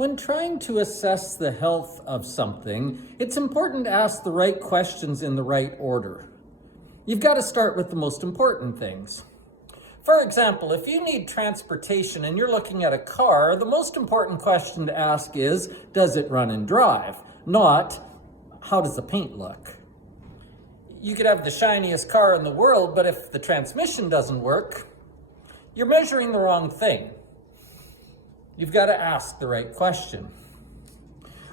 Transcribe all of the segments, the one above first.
When trying to assess the health of something, it's important to ask the right questions in the right order. You've got to start with the most important things. For example, if you need transportation and you're looking at a car, the most important question to ask is, does it run and drive? Not, how does the paint look? You could have the shiniest car in the world, but if the transmission doesn't work, you're measuring the wrong thing. You've got to ask the right question.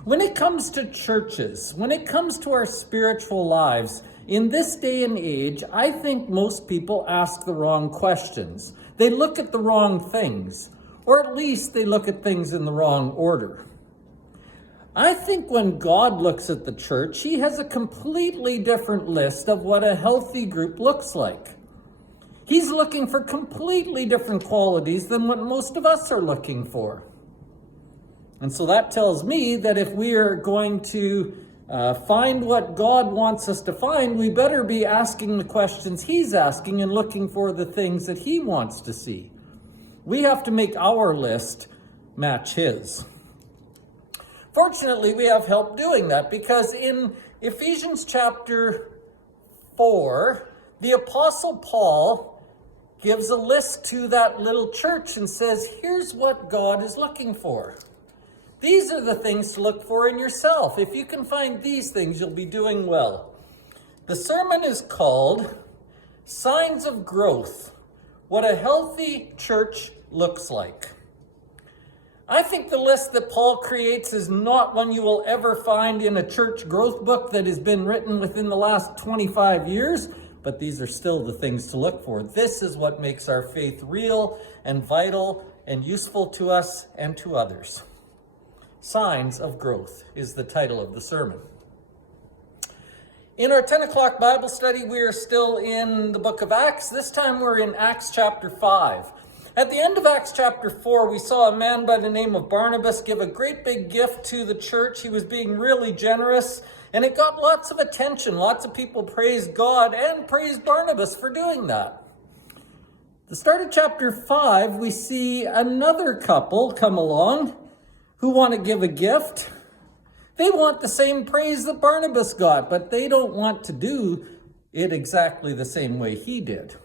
When it comes to churches, when it comes to our spiritual lives, in this day and age, I think most people ask the wrong questions. They look at the wrong things, or at least they look at things in the wrong order. I think when God looks at the church, he has a completely different list of what a healthy group looks like. He's looking for completely different qualities than what most of us are looking for. And so that tells me that if we are going to find what God wants us to find, we better be asking the questions he's asking and looking for the things that he wants to see. We have to make our list match his. Fortunately, we have help doing that because in Ephesians chapter 4, the Apostle Paul gives a list to that little church and says, here's what God is looking for. These are the things to look for in yourself. If you can find these things, you'll be doing well. The sermon is called Signs of Growth, What a Healthy Church Looks Like. I think the list that Paul creates is not one you will ever find in a church growth book that has been written within the last 25 years, but these are still the things to look for. This is what makes our faith real and vital and useful to us and to others. Signs of Growth is the title of the sermon. In our 10 o'clock Bible study, we are still in the book of Acts. This time we're in Acts chapter 5. At the end of Acts chapter 4, we saw a man by the name of Barnabas give a great big gift to the church. He was being really generous, and it got lots of attention. Lots of people praised God and praised Barnabas for doing that. The start of chapter 5, we see another couple come along who want to give a gift. They want the same praise that Barnabas got, but they don't want to do it exactly the same way he did.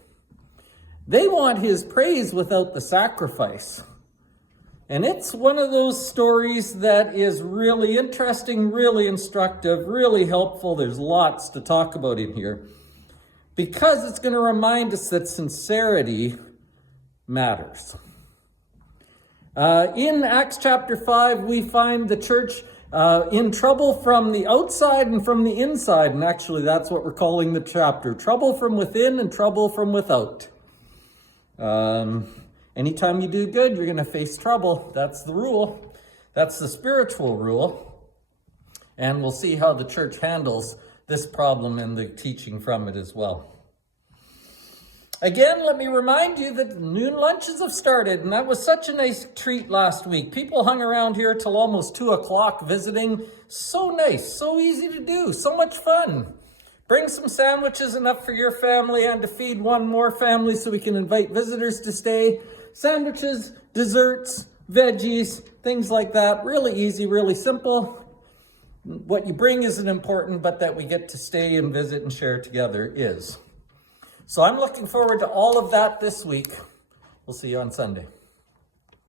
They want his praise without the sacrifice. And it's one of those stories that is really interesting, really instructive, really helpful. There's lots to talk about in here because it's going to remind us that sincerity matters. In Acts chapter 5, we find the church in trouble from the outside and from the inside. And actually, that's what we're calling the chapter. Trouble from within and trouble from without. Anytime you do good, you're going to face trouble. That's the rule. That's the spiritual rule. And we'll see how the church handles this problem and the teaching from it as well. Again, let me remind you that noon lunches have started, and that was such a nice treat last week. People hung around here till almost 2 o'clock visiting. So nice, so easy to do, so much fun. Bring some sandwiches, enough for your family and to feed one more family so we can invite visitors to stay. Sandwiches, desserts, veggies, things like that. Really easy, really simple. What you bring isn't important, but that we get to stay and visit and share together is. So I'm looking forward to all of that this week. We'll see you on Sunday.